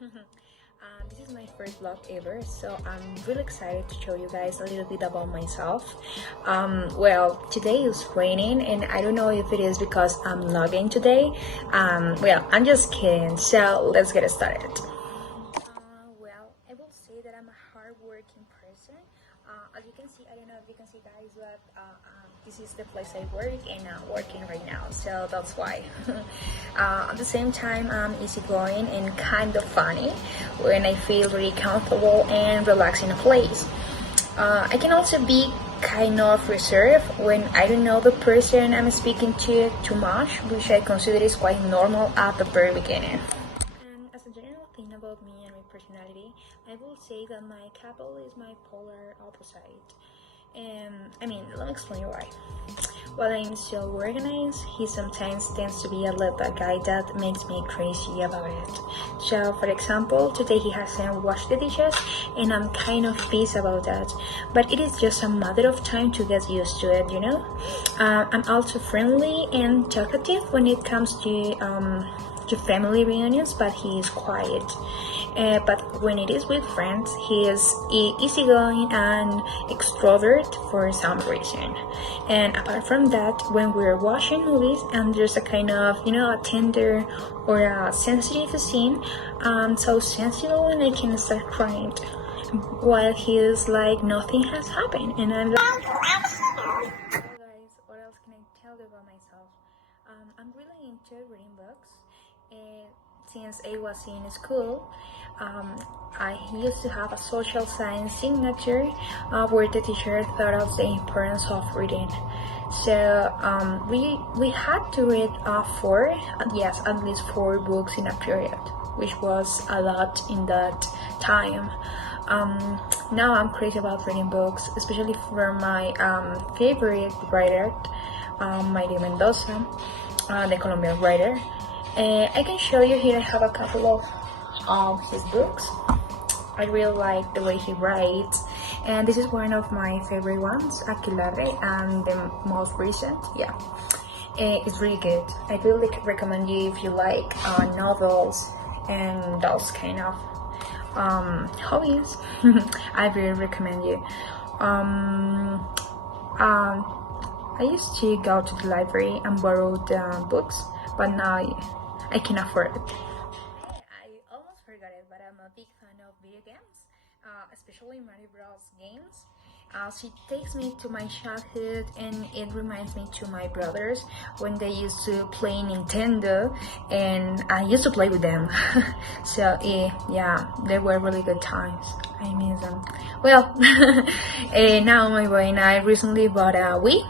This is my first vlog ever, so I'm really excited to show you guys a little bit about myself. Well, today is raining and I don't know if it is because I'm vlogging today. Well, I'm just kidding, so let's get started. Well, I will say that I'm a hardworking person. As you can see, I don't know if you can see guys, but this is the place I work and I'm working right now, so that's why. At the same time, I'm easygoing and kind of funny when I feel really comfortable and relaxed in a place. I can also be kind of reserved when I don't know the person I'm speaking to too much, which I consider is quite normal at the very beginning. And as a general thing about me and my personality, I will say that my couple is my polar opposite. I mean, let me explain why. While I'm so organized, he sometimes tends to be a little guy that makes me crazy about it. So, for example, today he hasn't washed the dishes, and I'm kind of pissed about that. But it is just a matter of time to get used to it, you know? I'm also friendly and talkative when it comes to family reunions, but he is quiet. But when it is with friends, he is easygoing and extrovert for some reason. And apart from that, when we're watching movies and there's a kind of, a tender or a sensitive scene, I'm so sensitive and I can start crying. While he is like nothing has happened, and I'm like, well, guys, what else can I tell you about myself? I'm really into reading books. Since I was in school, I used to have a social science signature where the teacher thought of the importance of reading. So we had to read at least 4 books in a period, which was a lot in that time. Now I'm crazy about reading books, especially from my favorite writer, Maria Mendoza, the Colombian writer. I can show you here. I have a couple of his books. I really like the way he writes, and this is one of my favorite ones, Aquelarre, and the most recent. Yeah, it's really good. I really recommend you if you like novels and those kind of hobbies. I really recommend you. I used to go to the library and borrow the books, but now I can afford it. I almost forgot it, but I'm a big fan of video games, especially Mario Bros. Games. She takes me to my childhood, and it reminds me to my brothers when they used to play Nintendo, and I used to play with them. So yeah, they were really good times. I miss them. Well, now my boy and I recently bought a Wii,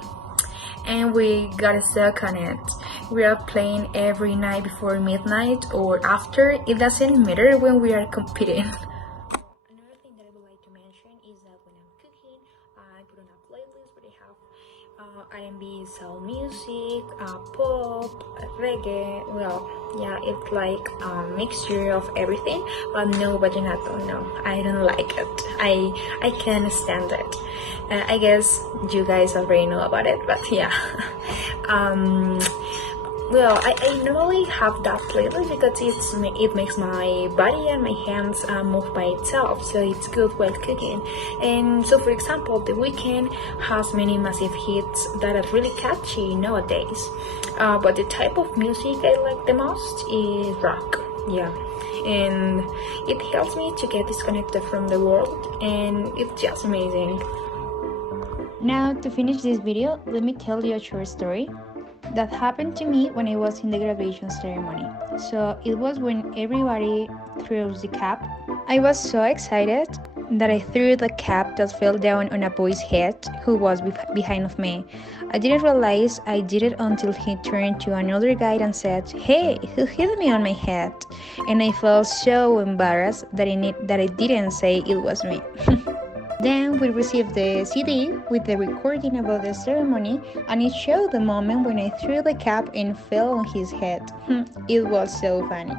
and we got stuck on it. We are playing every night before midnight or after. It doesn't matter when we are competing. Another thing that I would like to mention is that when I'm cooking, I put on a playlist where I have R&B, soul music, pop, reggae. Well, yeah, it's like a mixture of everything, but no vallenato. No, I don't like it. I can't stand it. I guess you guys already know about it, but yeah. Well, I normally have that playlist because it makes my body and my hands move by itself, so it's good while cooking. And so, for example, The Weeknd has many massive hits that are really catchy nowadays. But the type of music I like the most is rock. Yeah, and it helps me to get disconnected from the world, and it's just amazing. Now, to finish this video, let me tell you a short story that happened to me when I was in the graduation ceremony. So it was when everybody throws the cap. I was so excited that I threw the cap that fell down on a boy's head who was behind of me. I didn't realize I did it until he turned to another guy and said, "Hey, who hit me on my head?" And I felt so embarrassed that I didn't say it was me. Then we received the CD with the recording about the ceremony, and it showed the moment when I threw the cap and fell on his head. It was so funny.